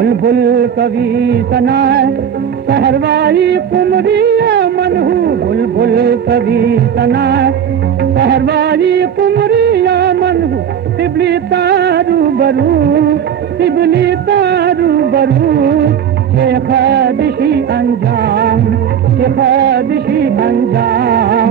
बुलबुल कवि सनाए सहरवाई कुमरिया मनहू बुलबुल कवि सनाए सहरवाई कुमरिया मनहू सिबली तारू बरू शेखादिशी अंजाम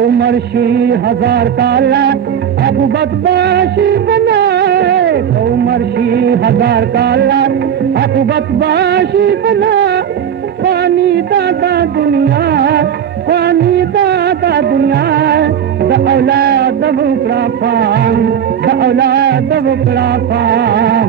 उमरशी हजार काला अबू बदमाशी बनाए उमरशी हजार काला अबू बदमाशी बना पानी दादा दुनिया द औलाद बुकड़ा पाम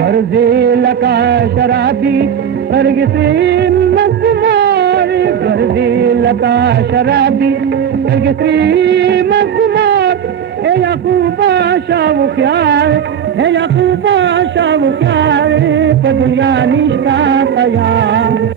गर्जी लका शराबी गर्गसी मज़मार गर्जी लका शराबी गर्गसी मज़मार ए याकूबा शाह ख्याल ए याकूबा शाह ख्याल दुनिया निष्ठा कयाम